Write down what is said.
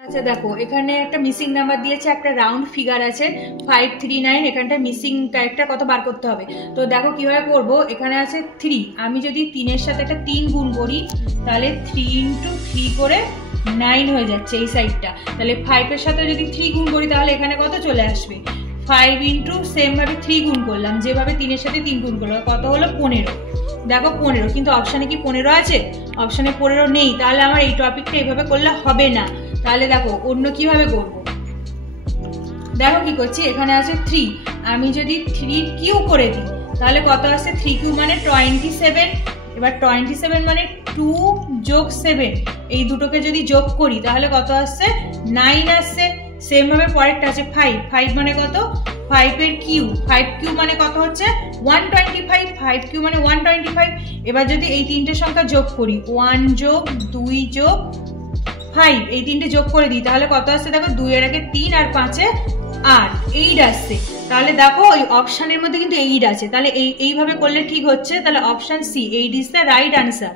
আচ্ছা দেখো এখানে একটা মিসিং নাম্বার দিয়েছে, একটা রাউন্ড ফিগার আছে 539, এখানটা মিসিং ক্যারেক্টার কত বার করতে হবে। তো দেখো কিভাবে করব। এখানে আছে 3, আমি যদি 3-এর সাথে একটা 3 গুণ করি তাহলে 3 × 3 করে 9 হয়ে যাচ্ছে এই সাইডটা। তাহলে 5-এর সাথে যদি 3 গুণ করি তাহলে এখানে কত চলে আসবে, 5 × সেম ভাবে 3 গুণ করলাম, যেভাবে 3-এর সাথে 3 গুণ করলাম, কত হলো 15। দেখো 15, কিন্তু অপশানে কি 15 আছে? অপশানে 15 নেই, তাহলে আমার এই টপিকটা এইভাবে করলে হবে না। তাহলে দেখো অন্য কিভাবে করবো। দেখো কি করছি, এখানে আছে 3, আমি যদি 3 কিউ করে দিই তাহলে কত আসছে, 3 কিউ মানে 27। এবার 27 মানে 2 যোগ 7, এই দুটোকে যদি যোগ করি তাহলে কত আসছে, 9 আসছে। সেম ভাবে পরেরটা আছে 5 মানে কত, 5 এর কিউ, 5 কিউ মানে কত হচ্ছে 125, 5 কিউ মানে 125। এবার যদি এই তিনটে সংখ্যা যোগ করি, 1 যোগ 2 যোগ 5, এই তিনটে যোগ করে দিই তাহলে কত আসছে, দেখো 2 এর আগে 3 আর 5 এ 8, 8 আসছে। তাহলে দেখো ওই অপশানের মধ্যে কিন্তু 8 আছে, তাহলে এইভাবে করলে ঠিক হচ্ছে। তাহলে option C, 8 is the right answer.